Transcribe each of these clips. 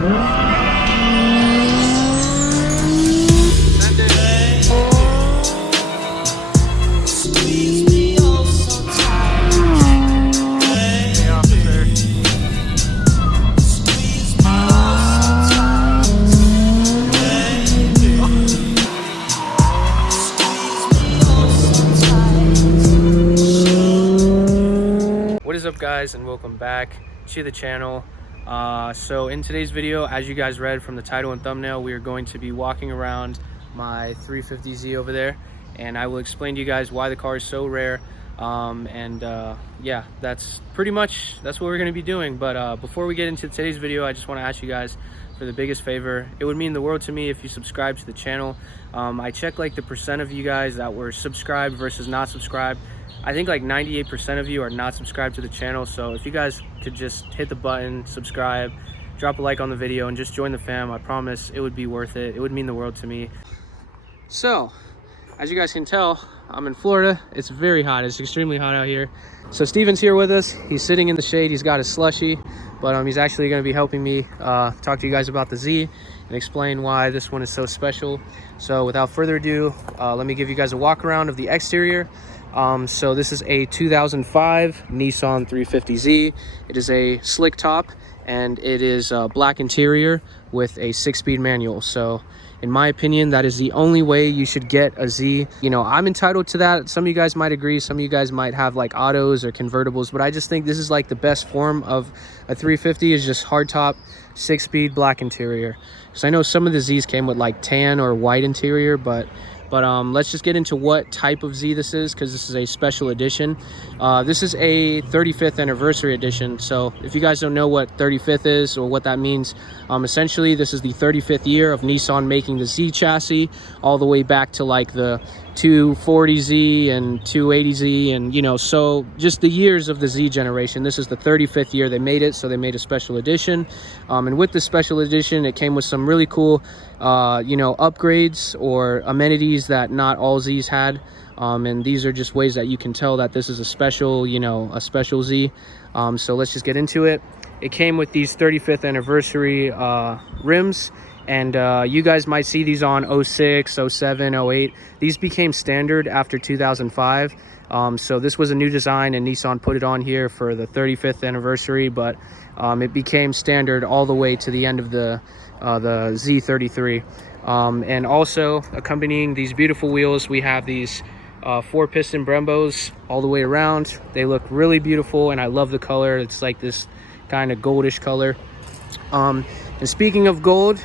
What is up, guys, and welcome back to the channel. So in today's video, as you guys read from the title and thumbnail, we are going to be walking around my 350Z over there, and I will explain to you guys why the car is so rare. Yeah, that's pretty much what we're going to be doing. But before we get into today's video, I just want to ask you guys for the biggest favor. It would mean the world to me if you subscribe to the channel. I checked like the percent of you guys that were subscribed versus not subscribed. I think like 98% of you are not subscribed to the channel. So if you guys could just hit the button, subscribe, drop a like on the video, and just join the fam, I promise it would be worth it. It would mean the world to me. So as you guys can tell, I'm in Florida. It's very hot. It's extremely hot out here. So Steven's here with us. He's sitting in the shade. He's got his slushie, but he's actually going to be helping me talk to you guys about the Z and explain why this one is so special. So without further ado, let me give you guys a walk around of the exterior. So this is a 2005 Nissan 350Z. It is a slick top, and it is a black interior with a 6-speed manual. So in my opinion, that is the only way you should get a Z. You know, I'm entitled to that. Some of you guys might agree. Some of you guys might have like autos or convertibles, but I just think this is like the best form of a 350 is just hardtop, 6-speed, black interior. Because I know some of the Zs came with like tan or white interior, but let's just get into what type of Z this is, because this is a special edition. This is a 35th anniversary edition. So if you guys don't know what 35th is or what that means, essentially this is the 35th year of Nissan making the Z chassis, all the way back to like the 240Z and 280Z, and you know, so just the years of the Z generation. This is the 35th year they made it, so they made a special edition. And with the special edition, it came with some really cool you know, upgrades or amenities that not all Zs had. And these are just ways that you can tell that this is a special, you know, a special Z. So let's just get into it. It came with these 35th anniversary rims, and you guys might see these on 06, 07, 08. These became standard after 2005. So this was a new design, and Nissan put it on here for the 35th anniversary, but it became standard all the way to the end of the Z33. And also accompanying these beautiful wheels, we have these 4-piston Brembos all the way around. They look really beautiful, and I love the color. It's like this kind of goldish color. And speaking of gold,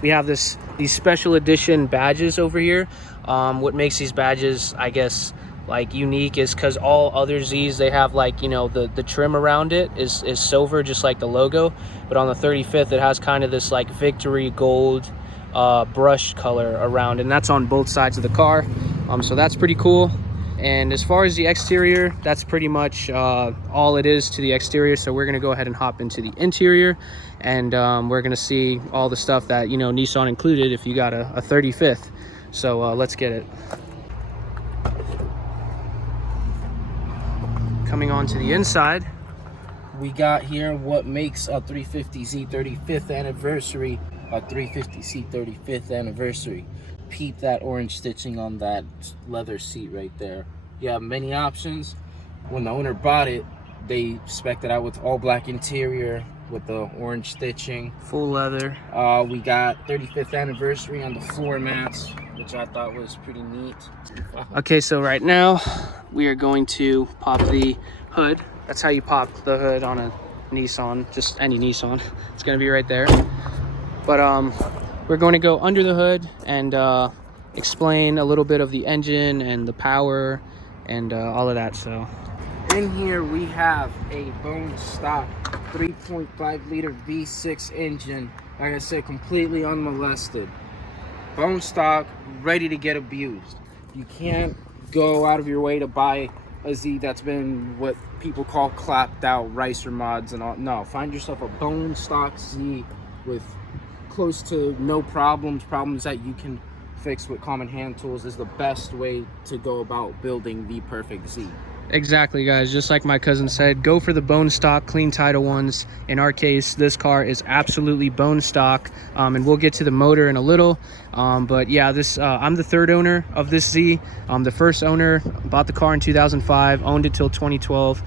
we have these special edition badges over here. What makes these badges, I guess, like unique is because all other Zs, they have like, you know, the trim around it is silver, just like the logo, but on the 35th it has kind of this like victory gold brushed color around, and that's on both sides of the car. So that's pretty cool. And as far as the exterior, that's pretty much all it is to the exterior. So we're gonna go ahead and hop into the interior, and we're gonna see all the stuff that, you know, Nissan included if you got a 35th. So let's get it. Coming on to the inside, we got here what makes a 350Z 35th anniversary a 350C 35th anniversary. Peep that orange stitching on that leather seat right there. You have many options. When the owner bought it, they spec'd it out with all black interior with the orange stitching, full leather. We got 35th anniversary on the floor mats, which I thought was pretty neat. Okay, so right now we are going to pop the hood. That's how you pop the hood on a Nissan, just any Nissan. It's gonna be right there. But we're going to go under the hood and explain a little bit of the engine and the power and all of that. So in here we have a bone stock 3.5 liter V6 engine, like I said, completely unmolested. Bone stock, ready to get abused. You can't go out of your way to buy a Z that's been what people call clapped out ricer mods and all. No, find yourself a bone stock Z with close to no problems that you can fix with common hand tools. Is the best way to go about building the perfect Z. Exactly, guys. Just like my cousin said, go for the bone stock, clean title ones. In our case, this car is absolutely bone stock, and we'll get to the motor in a little. But yeah, I'm the third owner of this Z. The first owner bought the car in 2005, owned it till 2012.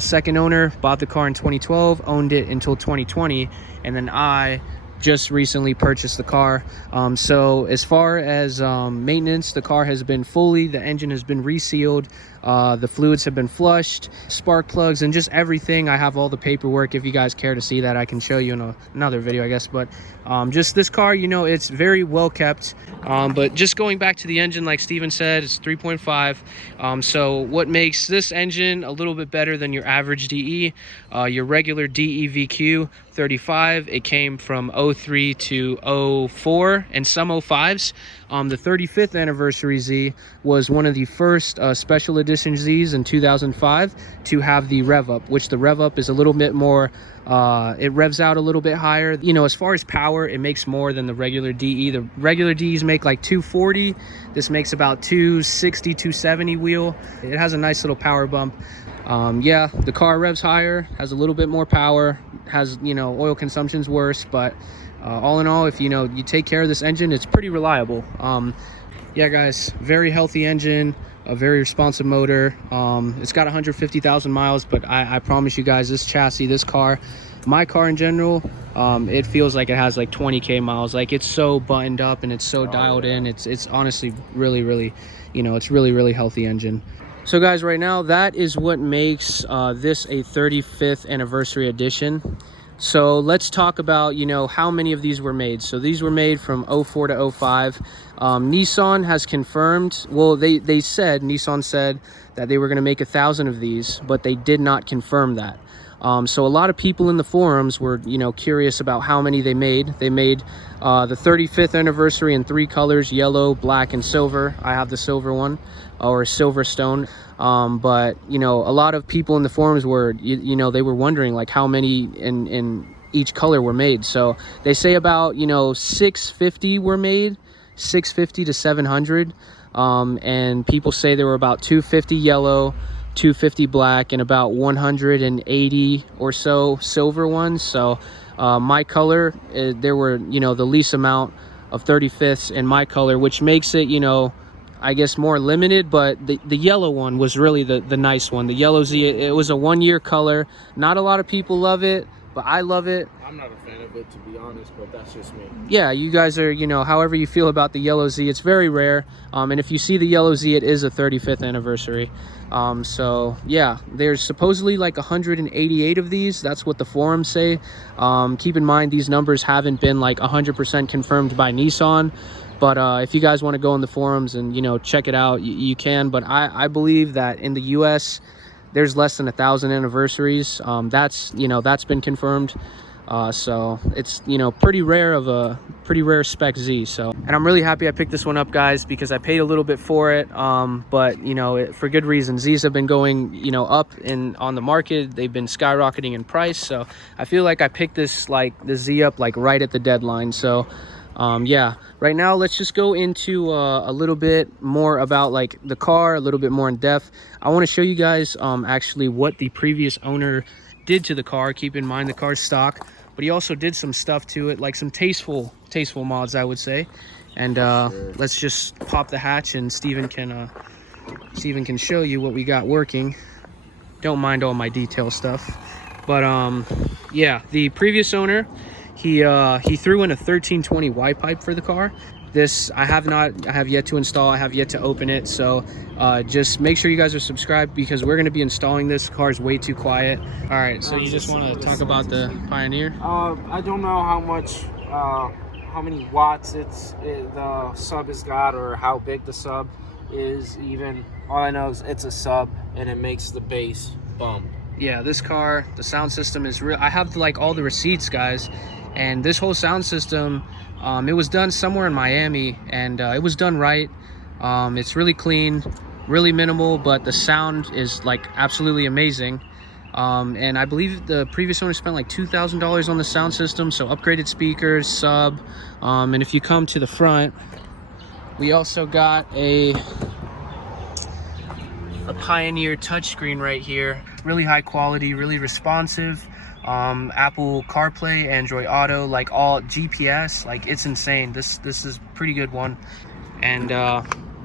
Second owner bought the car in 2012, owned it until 2020, and then I just recently purchased the car. So as far as maintenance, the car has been the engine has been resealed, the fluids have been flushed, spark plugs, and just everything. I have all the paperwork. If you guys care to see that, I can show you in another video, I guess. But just this car, you know, it's very well kept. But just going back to the engine, like Steven said, it's 3.5. So what makes this engine a little bit better than your average DE, your regular DE VQ 35, it came from 03 to 04 and some 05s. The 35th anniversary Z was one of the first special edition Zs in 2005 to have the rev up, which the rev up is a little bit more, it revs out a little bit higher. You know, as far as power, it makes more than the regular DE. The regular Ds make like 240. This makes about 260, 270 wheel. It has a nice little power bump. Yeah, the car revs higher, has a little bit more power, has, you know, oil consumption's worse, but all in all, if you take care of this engine, it's pretty reliable. Yeah, guys, very healthy engine, a very responsive motor. It's got 150,000 miles, but I promise you guys, this chassis, this car, my car in general, it feels like it has like 20k miles. Like, it's so buttoned up and it's so dialed in. It's honestly really, you know, it's really healthy engine. So guys, right now, that is what makes this a 35th anniversary edition. So let's talk about, you know, how many of these were made. So these were made from 04 to 05. Nissan has confirmed, well, Nissan said that they were going to make 1,000 of these, but they did not confirm that. So a lot of people in the forums were, you know, curious about how many they made. They made the 35th anniversary in 3 colors, yellow, black, and silver. I have the silver one, or Silverstone. But, you know, a lot of people in the forums were, you know, they were wondering like how many in each color were made. So they say about, you know, 650 were made, 650 to 700. And people say there were about 250 yellow, 250 black, and about 180 or so silver ones. So my color, there were, you know, the least amount of 35ths in my color, which makes it, you know, I guess more limited. But the yellow one was really the nice one. The yellow Z, it was a 1-year color. Not a lot of people love it, but I love it. I'm not a fan of it, to be honest, but that's just me. Yeah, you guys are, you know, however you feel about the yellow Z, it's very rare. And if you see the yellow Z, it is a 35th anniversary. So yeah, there's supposedly like 188 of these. That's what the forums say. Keep in mind, these numbers haven't been like 100% confirmed by Nissan. But if you guys want to go in the forums and, you know, check it out, you can. But I believe that in the US, there's less than 1,000 anniversaries. That's, you know, that's been confirmed. So it's, you know, pretty rare spec Z. So, and I'm really happy I picked this one up, guys, because I paid a little bit for it. But, you know, for good reason. Z's have been going, you know, up on the market. They've been skyrocketing in price. So I feel like I picked the Z up like right at the deadline. So yeah, right now let's just go into a little bit more about like the car, a little bit more in depth. I want to show you guys actually what the previous owner did to the car. Keep in mind the car's stock, but he also did some stuff to it, like some tasteful mods, I would say. And let's just pop the hatch and Steven can show you what we got working. Don't mind all my detail stuff. But yeah, the previous owner, he threw in a 1320 Y pipe for the car. This I have yet to install. I have yet to open it. So just make sure you guys are subscribed, because we're going to be installing this. The car is way too quiet. All right, so you just want to talk about the Pioneer? I don't know how many watts the sub has got, or how big the sub is even. All I know is it's a sub and it makes the bass bump. Yeah, this car, the sound system is real. I have like all the receipts, guys. And this whole sound system, it was done somewhere in Miami, and it was done right. It's really clean, really minimal, but the sound is like absolutely amazing. And I believe the previous owner spent like $2,000 on the sound system, so upgraded speakers, sub. And if you come to the front, we also got a a Pioneer touchscreen right here. Really high quality, really responsive. Apple CarPlay, Android Auto, like all GPS, like it's insane. This is a pretty good one. And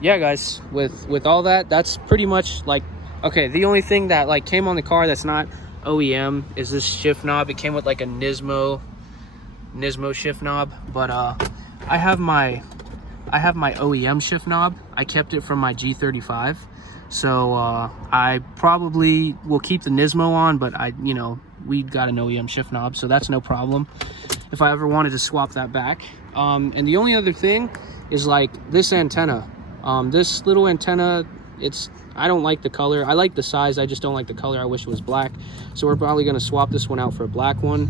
yeah guys, with all that, that's pretty much like, okay, the only thing that like came on the car that's not OEM is this shift knob. It came with like a Nismo shift knob, but I have my OEM shift knob. I kept it from my G35, so I probably will keep the Nismo on, but we got an OEM shift knob, so that's no problem if I ever wanted to swap that back. And the only other thing is like this antenna. This little antenna, I don't like the color. I like the size, I just don't like the color. I wish it was black. So we're probably gonna swap this one out for a black one.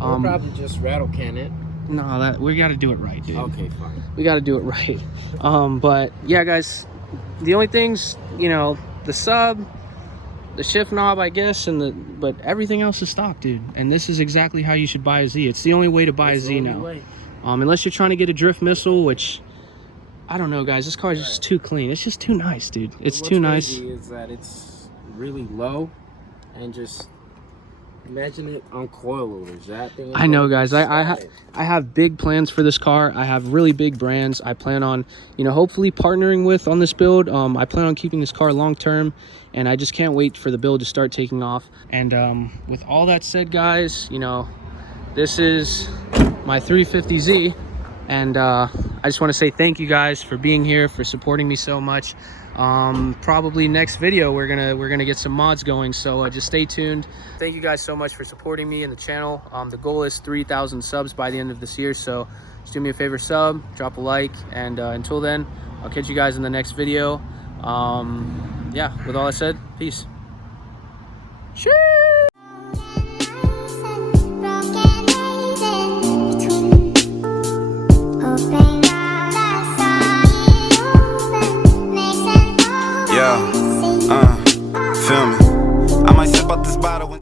Or probably just rattle can it. No, we gotta do it right, dude. Okay, fine. We gotta do it right. But yeah guys, the only things, the sub, the shift knob, I guess, but everything else is stock, dude. And this is exactly how you should buy a Z. It's the only way to buy a Z now. Unless you're trying to get a drift missile, which I don't know, guys. This car is just too clean. It's just too nice, dude. It's too nice. What's crazy is that it's really low, and just imagine it on coilovers. That thing. I know, guys. I have big plans for this car. I have really big brands I plan on, hopefully partnering with on this build. I plan on keeping this car long term, and I just can't wait for the build to start taking off. And with all that said, guys, this is my 350Z, and I just want to say thank you guys for being here, for supporting me so much. Probably next video we're gonna get some mods going, so just stay tuned. Thank you guys so much for supporting me and the channel. The goal is 3,000 subs by the end of this year, so just do me a favor, sub, drop a like, and until then, I'll catch you guys in the next video. Yeah, with all that said, peace. Feel me? I might sip out this bottle.